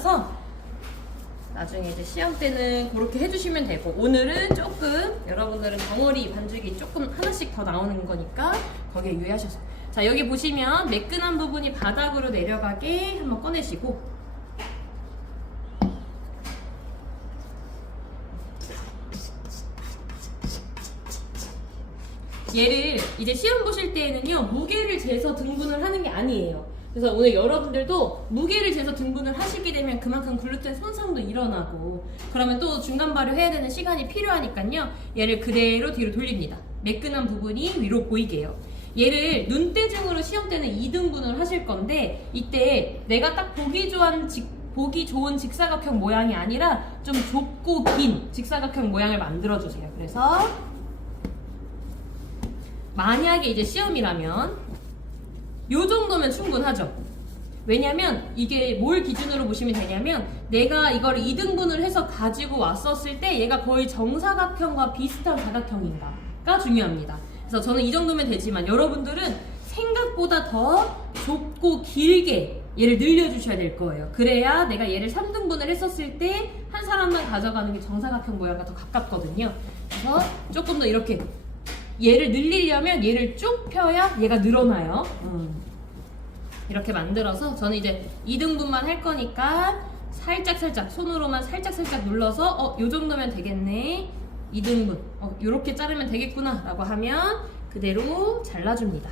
하셔서 나중에 이제 시험 때는 그렇게 해주시면 되고, 오늘은 조금 여러분들은 덩어리 반죽이 조금 하나씩 더 나오는 거니까 거기에 유의하셔서. 자, 여기 보시면 매끈한 부분이 바닥으로 내려가게 한번 꺼내시고, 얘를 이제 시험 보실 때에는요, 무게를 재서 등분을 하는 게 아니에요. 그래서 오늘 여러분들도 무게를 재서 등분을 하시게 되면 그만큼 글루텐 손상도 일어나고, 그러면 또 중간 발효해야 되는 시간이 필요하니까요, 얘를 그대로 뒤로 돌립니다. 매끈한 부분이 위로 보이게요. 얘를 눈대중으로 시험 때는 2등분을 하실 건데, 이때 내가 딱 보기 좋은 직사각형 모양이 아니라 좀 좁고 긴 직사각형 모양을 만들어주세요. 그래서 만약에 이제 시험이라면 요 정도면 충분하죠. 왜냐면 이게 뭘 기준으로 보시면 되냐면, 내가 이걸 2등분을 해서 가지고 왔었을 때 얘가 거의 정사각형과 비슷한 사각형인가가 중요합니다. 그래서 저는 이 정도면 되지만 여러분들은 생각보다 더 좁고 길게 얘를 늘려주셔야 될 거예요. 그래야 내가 얘를 3등분을 했었을 때 한 사람만 가져가는 게 정사각형 모양과 더 가깝거든요. 그래서 조금 더 이렇게 얘를 늘리려면 얘를 쭉 펴야 얘가 늘어나요. 이렇게 만들어서 저는 이제 2등분만 할 거니까 살짝 손으로만 살짝 눌러서 요 정도면 되겠네, 2등분 요렇게 자르면 되겠구나 라고 하면 그대로 잘라줍니다.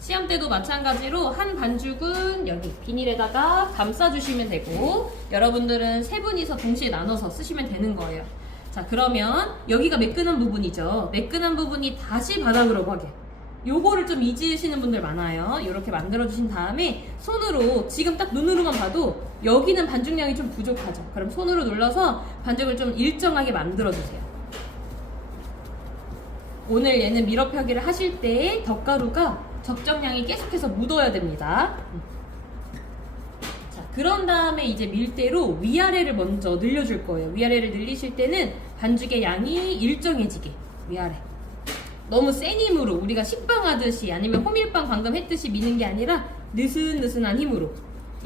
시험 때도 마찬가지로 한 반죽은 여기 비닐에다가 감싸주시면 되고, 여러분들은 3분이서 동시에 나눠서 쓰시면 되는 거예요. 자, 그러면 여기가 매끈한 부분이죠. 매끈한 부분이 다시 바닥으로 가게, 요거를 좀 잊으시는 분들 많아요. 이렇게 만들어 주신 다음에 손으로, 지금 딱 눈으로만 봐도 여기는 반죽량이 좀 부족하죠. 그럼 손으로 눌러서 반죽을 좀 일정하게 만들어 주세요. 오늘 얘는 밀어펴기를 하실 때 덧가루가 적정량이 계속해서 묻어야 됩니다. 자, 그런 다음에 이제 밀대로 위아래를 먼저 늘려줄 거예요. 위아래를 늘리실 때는 반죽의 양이 일정해지게, 위아래. 너무 센 힘으로 우리가 식빵 하듯이 아니면 호밀빵 방금 했듯이 미는 게 아니라 느슨느슨한 힘으로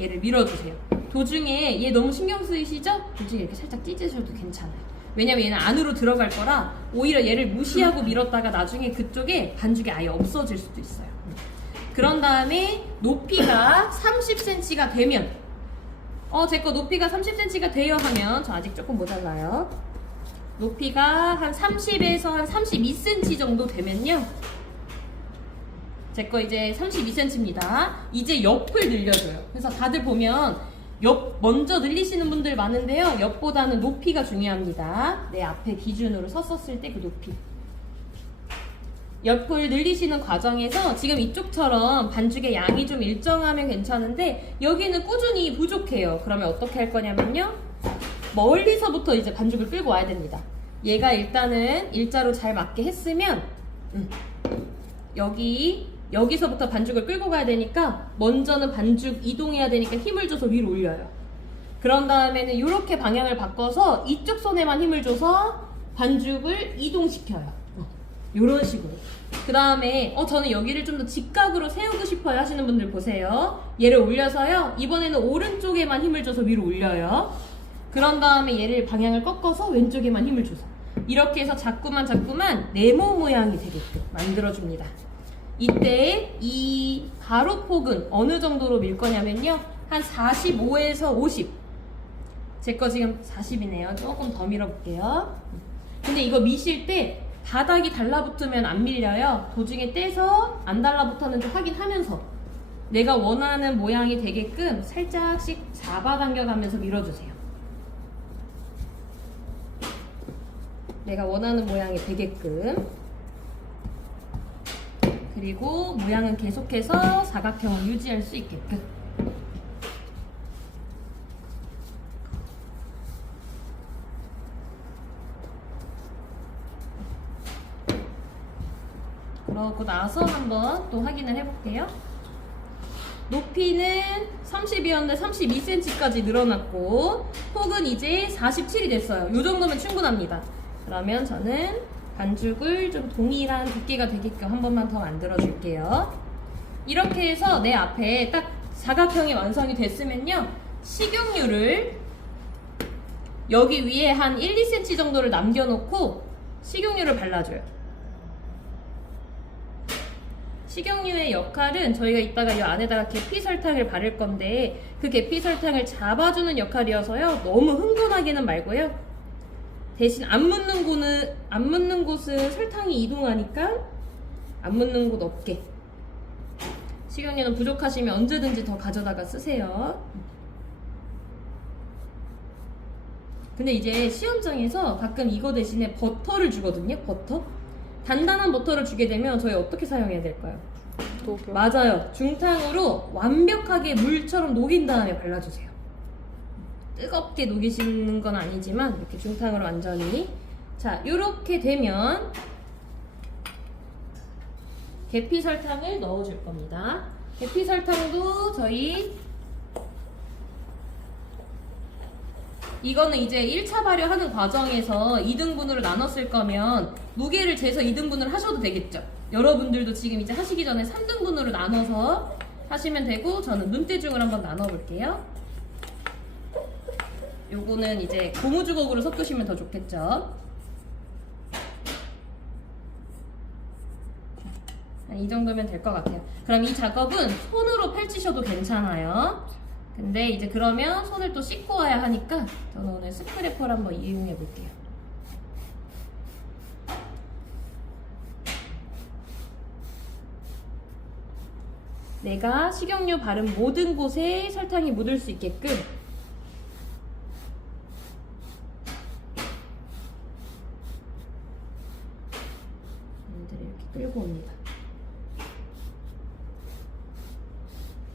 얘를 밀어주세요. 도중에 얘 너무 신경 쓰이시죠? 도중에 이렇게 살짝 찢으셔도 괜찮아요. 왜냐면 얘는 안으로 들어갈 거라 오히려 얘를 무시하고 밀었다가 나중에 그쪽에 반죽이 아예 없어질 수도 있어요. 그런 다음에 높이가 30cm가 되면, 제 거 높이가 30cm가 돼요 하면, 저 아직 조금 모자라요. 높이가 한 30에서 한 32cm 정도 되면요, 제 거 이제 32cm입니다. 이제 옆을 늘려줘요. 그래서 다들 보면 옆 먼저 늘리시는 분들 많은데요, 옆보다는 높이가 중요합니다. 내 앞에 기준으로 섰었을 때 그 높이. 옆을 늘리시는 과정에서 지금 이쪽처럼 반죽의 양이 좀 일정하면 괜찮은데 여기는 꾸준히 부족해요. 그러면 어떻게 할 거냐면요, 멀리서부터 이제 반죽을 끌고 와야 됩니다. 얘가 일단은 일자로 잘 맞게 했으면 여기서부터 반죽을 끌고 가야 되니까 먼저는 반죽 이동해야 되니까 힘을 줘서 위로 올려요. 그런 다음에는 이렇게 방향을 바꿔서 이쪽 손에만 힘을 줘서 반죽을 이동시켜요. 이런 식으로. 그 다음에 저는 여기를 좀 더 직각으로 세우고 싶어요 하시는 분들 보세요. 얘를 올려서요, 이번에는 오른쪽에만 힘을 줘서 위로 올려요. 그런 다음에 얘를 방향을 꺾어서 왼쪽에만 힘을 줘서 이렇게 해서 자꾸만 네모 모양이 되게끔 만들어줍니다. 이때 이 가루폭은 어느 정도로 밀 거냐면요, 한 45에서 50. 제 거 지금 40이네요. 조금 더 밀어볼게요. 근데 이거 미실 때 바닥이 달라붙으면 안 밀려요. 도중에 떼서 안 달라붙었는지 확인하면서 내가 원하는 모양이 되게끔 살짝씩 잡아당겨가면서 밀어주세요. 내가 원하는 모양이 되게끔. 그리고 모양은 계속해서 사각형을 유지할 수 있게끔. 그러고 나서 한번 또 확인을 해볼게요. 높이는 30이었는데 32cm까지 늘어났고 폭은 이제 47이 됐어요. 이 정도면 충분합니다. 그러면 저는 반죽을 좀 동일한 두께가 되게끔 한 번만 더 만들어 줄게요. 이렇게 해서 내 앞에 딱 사각형이 완성이 됐으면요, 식용유를 여기 위에 한 1, 2cm 정도를 남겨놓고 식용유를 발라줘요. 식용유의 역할은 저희가 이따가 이 안에다가 계피 설탕을 바를 건데 그 계피 설탕을 잡아주는 역할이어서요. 너무 흥건하게는 말고요. 대신 안 묻는 곳은 설탕이 이동하니까 안 묻는 곳 없게. 식용유는 부족하시면 언제든지 더 가져다가 쓰세요. 근데 이제 시험장에서 가끔 이거 대신에 버터를 주거든요. 버터. 단단한 버터를 주게 되면 저희 어떻게 사용해야 될까요? 녹여. 맞아요. 중탕으로 완벽하게 물처럼 녹인 다음에 발라주세요. 뜨겁게 녹이시는 건 아니지만 이렇게 중탕으로 완전히. 자, 이렇게 되면 계피 설탕을 넣어줄 겁니다. 계피 설탕도 저희 이거는 이제 1차 발효하는 과정에서 2등분으로 나눴을 거면 무게를 재서 2등분을 하셔도 되겠죠. 여러분들도 지금 이제 하시기 전에 3등분으로 나눠서 하시면 되고 저는 눈대중을 한번 나눠 볼게요. 요거는 이제 고무주걱으로 섞으시면 더 좋겠죠. 이 정도면 될 것 같아요. 그럼 이 작업은 손으로 펼치셔도 괜찮아요. 근데 이제 그러면 손을 또 씻고 와야 하니까 저는 오늘 스크래퍼를 한번 이용해 볼게요. 내가 식용유 바른 모든 곳에 설탕이 묻을 수 있게끔 이렇게 끌고 옵니다.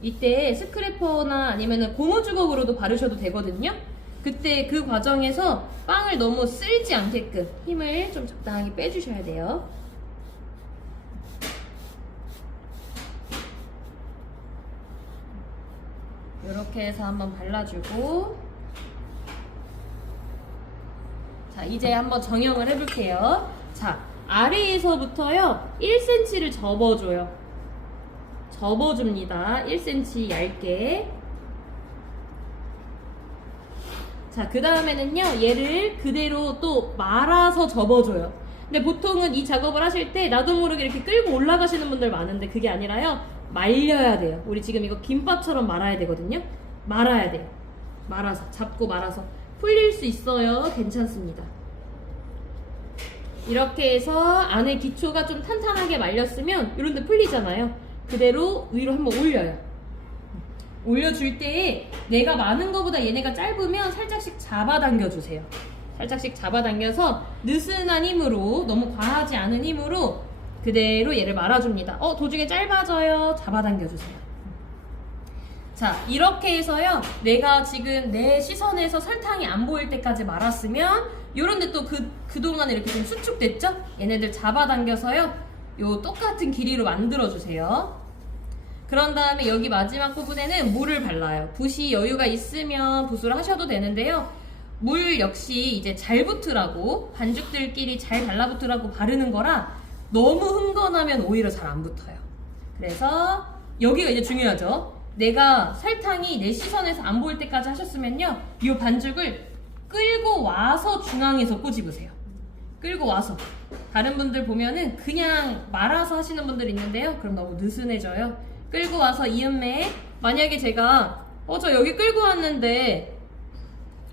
이때 스크래퍼나 아니면 고무주걱으로도 바르셔도 되거든요. 그때 그 과정에서 빵을 너무 쓸지 않게끔 힘을 좀 적당하게 빼주셔야 돼요. 이렇게 해서 한번 발라주고, 자 이제 한번 정형을 해볼게요. 자 아래에서부터요 1cm를 접어줘요. 접어줍니다. 1cm 얇게. 자, 그 다음에는요, 얘를 그대로 또 말아서 접어줘요. 근데 보통은 이 작업을 하실 때 나도 모르게 이렇게 끌고 올라가시는 분들 많은데 그게 아니라요, 말려야 돼요. 우리 지금 이거 김밥처럼 말아야 되거든요. 말아야 돼요. 말아서, 잡고 말아서. 풀릴 수 있어요. 괜찮습니다. 이렇게 해서 안에 기초가 좀 탄탄하게 말렸으면 이런 데 풀리잖아요. 그대로 위로 한번 올려요. 올려줄 때에 내가 많은 것보다 얘네가 짧으면 살짝씩 잡아당겨 주세요. 살짝씩 잡아당겨서 느슨한 힘으로, 너무 과하지 않은 힘으로 그대로 얘를 말아줍니다. 도중에 짧아져요. 잡아당겨 주세요. 자, 이렇게 해서요, 내가 지금 내 시선에서 설탕이 안 보일 때까지 말았으면 요런데 또 그동안에 이렇게 좀 수축됐죠? 얘네들 잡아당겨서요, 요 똑같은 길이로 만들어주세요. 그런 다음에 여기 마지막 부분에는 물을 발라요. 붓이 여유가 있으면 붓으로 하셔도 되는데요. 물 역시 이제 잘 붙으라고, 반죽들끼리 잘 달라붙으라고 바르는 거라 너무 흥건하면 오히려 잘 안 붙어요. 그래서 여기가 이제 중요하죠. 내가 설탕이 내 시선에서 안 보일 때까지 하셨으면요, 이 반죽을 끌고 와서 중앙에서 꼬집으세요. 끌고 와서. 다른 분들 보면은 그냥 말아서 하시는 분들 있는데요, 그럼 너무 느슨해져요. 끌고 와서 이음매에, 만약에 제가 저 여기 끌고 왔는데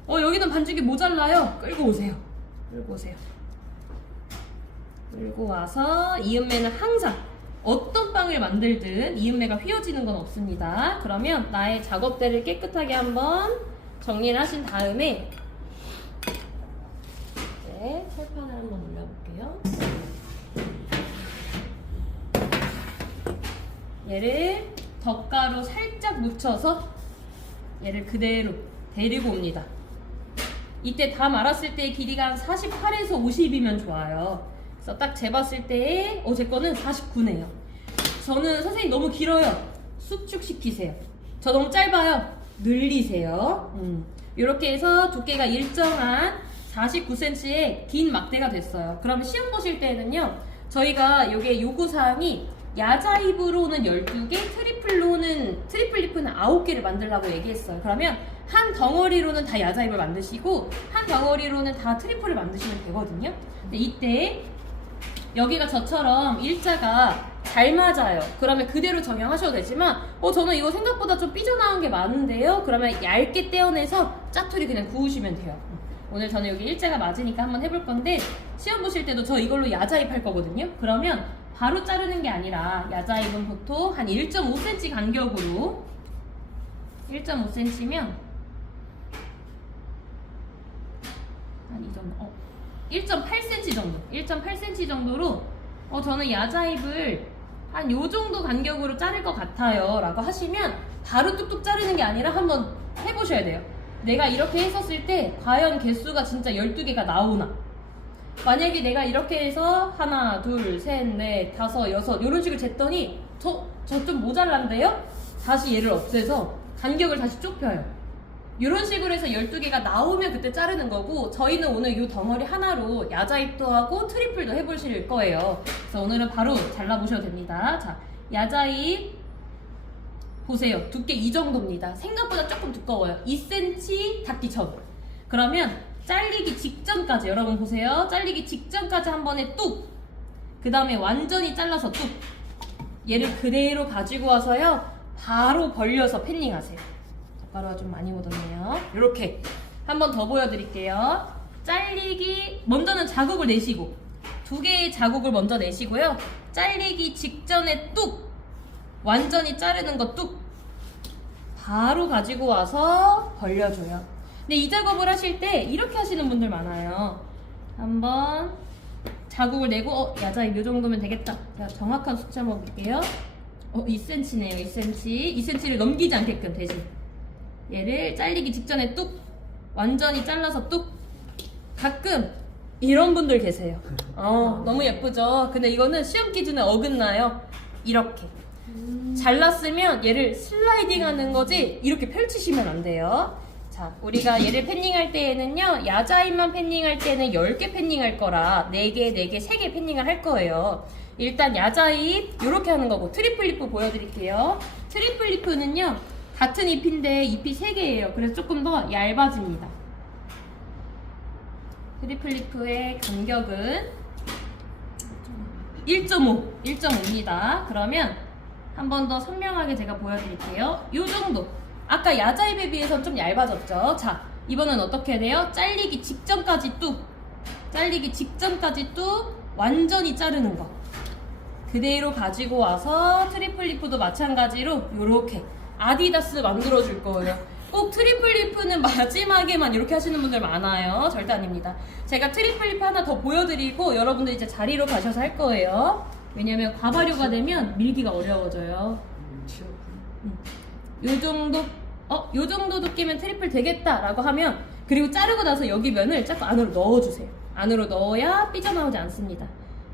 여기는 반죽이 모자라요. 끌고 오세요. 끌고 오세요. 끌고 와서 이음매는 항상 어떤 빵을 만들든 이음매가 휘어지는 건 없습니다. 그러면 나의 작업대를 깨끗하게 한번 정리를 하신 다음에 이제 철판을 한번 올려볼게요. 얘를 덧가루 살짝 묻혀서 얘를 그대로 데리고 옵니다. 이때 다 말았을 때의 길이가 한 48에서 50이면 좋아요. 그래서 딱 재봤을 때에 제 거는 49네요. 저는 선생님 너무 길어요. 수축시키세요. 저 너무 짧아요. 늘리세요. 이렇게 해서 두께가 일정한 49cm의 긴 막대가 됐어요. 그러면 시험 보실 때는요, 저희가 요게 요구사항이 야자입으로는 12개, 트리플 리프는 9개를 만들라고 얘기했어요. 그러면 한 덩어리로는 다 야자입을 만드시고 한 덩어리로는 다 트리플을 만드시면 되거든요. 근데 이때 여기가 저처럼 일자가 잘 맞아요. 그러면 그대로 적용하셔도 되지만 저는 이거 생각보다 좀 삐져나온 게 많은데요. 그러면 얇게 떼어내서 짜투리 그냥 구우시면 돼요. 오늘 저는 여기 일자가 맞으니까 한번 해볼 건데 시험 보실 때도 저 이걸로 야자입 할 거거든요. 그러면 바로 자르는 게 아니라 야자입은 보통 한 1.5cm 간격으로 1.5cm면 한 이 정도 1.8cm 정도 1.8cm 정도로 저는 야자입을 한 요 정도 간격으로 자를 것 같아요 라고 하시면 바로 뚝뚝 자르는 게 아니라 한번 해보셔야 돼요. 내가 이렇게 했었을 때 과연 개수가 진짜 12개가 나오나. 만약에 내가 이렇게 해서 하나, 둘, 셋, 넷, 다섯, 여섯 이런 식으로 쟀더니 저 좀 모자란데요? 다시 얘를 없애서 간격을 다시 좁혀요. 이런 식으로 해서 12개가 나오면 그때 자르는 거고 저희는 오늘 이 덩어리 하나로 야자입도 하고 트리플도 해보실 거예요. 그래서 오늘은 바로 잘라보셔도 됩니다. 자, 야자입 보세요. 두께 이 정도입니다. 생각보다 조금 두꺼워요. 2cm 닿기 전. 그러면 잘리기 직전까지 여러분 보세요. 잘리기 직전까지 한 번에 뚝. 그 다음에 완전히 잘라서 뚝. 얘를 그대로 가지고 와서요. 바로 벌려서 팬닝하세요. 가루가 좀 많이 묻었네요. 이렇게 한 번 더 보여드릴게요. 잘리기 먼저는 자국을 내시고 2개의 자국을 먼저 내시고요. 잘리기 직전에 뚝. 완전히 자르는 거 뚝. 바로 가지고 와서 벌려줘요. 근데 이 작업을 하실 때 이렇게 하시는 분들 많아요. 한번 자국을 내고 야자입 이 정도면 되겠다. 자, 정확한 숫자 먹을게요. 2cm네요. 2cm. 2cm를 넘기지 않게끔 대신 얘를 잘리기 직전에 뚝. 완전히 잘라서 뚝. 가끔 이런 분들 계세요. 너무 예쁘죠? 근데 이거는 시험 기준에 어긋나요. 이렇게 잘랐으면 얘를 슬라이딩 하는 거지 이렇게 펼치시면 안 돼요. 자, 우리가 얘를 팬닝할 때에는요, 야자입만 팬닝할 때는 10개 팬닝할 거라 4개, 4개, 3개 팬닝을 할 거예요. 일단 야자입 이렇게 하는 거고 트리플 리프 보여드릴게요. 트리플 리프는요 같은 잎인데 잎이 3개예요. 그래서 조금 더 얇아집니다. 트리플 리프의 간격은 1.5입니다. 그러면 한 번 더 선명하게 제가 보여드릴게요. 요 정도. 아까 야자입에 비해서 좀 얇아졌죠? 자, 이번엔 어떻게 해야 돼요? 잘리기 직전까지 뚝. 잘리기 직전까지 뚝. 완전히 자르는 거. 그대로 가지고 와서 트리플 리프도 마찬가지로 요렇게 아디다스 만들어줄 거예요. 꼭 트리플 리프는 마지막에만 이렇게 하시는 분들 많아요. 절대 아닙니다. 제가 트리플 리프 하나 더 보여드리고 여러분들 이제 자리로 가셔서 할 거예요. 왜냐면 과발효가 되면 밀기가 어려워져요. 요 정도 두께면 트리플 되겠다라고 하면 그리고 자르고 나서 여기 면을 자꾸 안으로 넣어주세요. 안으로 넣어야 삐져나오지 않습니다.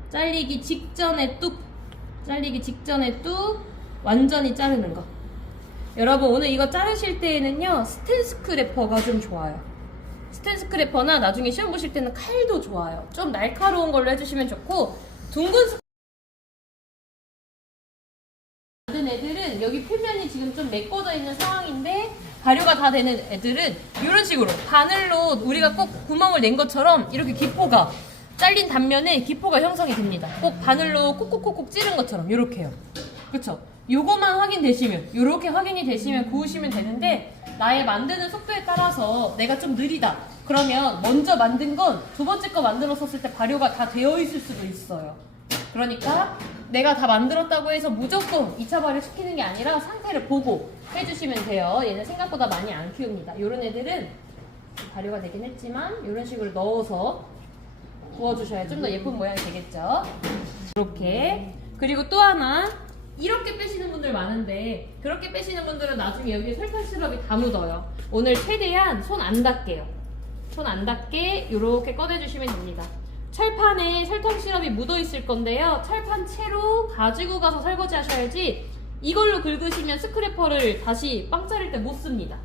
잘리기 직전에 뚝. 잘리기 직전에 뚝. 완전히 자르는 거. 여러분 오늘 이거 자르실 때에는요 스텐 스크래퍼가 좀 좋아요. 스텐 스크래퍼나 나중에 시험 보실 때는 칼도 좋아요. 좀 날카로운 걸로 해주시면 좋고 둥근 만든 애들은 여기 표면이 지금 좀 메꿔져 있는 상황인데 발효가 다 되는 애들은 이런 식으로 바늘로 우리가 꼭 구멍을 낸 것처럼 이렇게 기포가 잘린 단면에 기포가 형성이 됩니다. 꼭 바늘로 콕콕콕콕 찌른 것처럼 이렇게요. 그쵸? 요거만 확인되시면 요렇게 확인이 되시면 구우시면 되는데 나의 만드는 속도에 따라서 내가 좀 느리다 그러면 먼저 만든 건 두 번째 거 만들었을 때 발효가 다 되어 있을 수도 있어요. 그러니까 내가 다 만들었다고 해서 무조건 2차 발효 시키는 게 아니라 상태를 보고 해주시면 돼요. 얘는 생각보다 많이 안 키웁니다. 요런 애들은 발효가 되긴 했지만 이런 식으로 넣어서 구워주셔야 좀 더 예쁜 모양이 되겠죠. 이렇게. 그리고 또 하나 이렇게 빼시는 분들 많은데 그렇게 빼시는 분들은 나중에 여기 설탕 시럽이 다 묻어요. 오늘 최대한 손 안 닿게요. 손 안 닿게 이렇게 꺼내주시면 됩니다. 철판에 설탕 시럽이 묻어 있을 건데요. 철판 채로 가지고 가서 설거지 하셔야지 이걸로 긁으시면 스크래퍼를 다시 빵 자를 때 못 씁니다.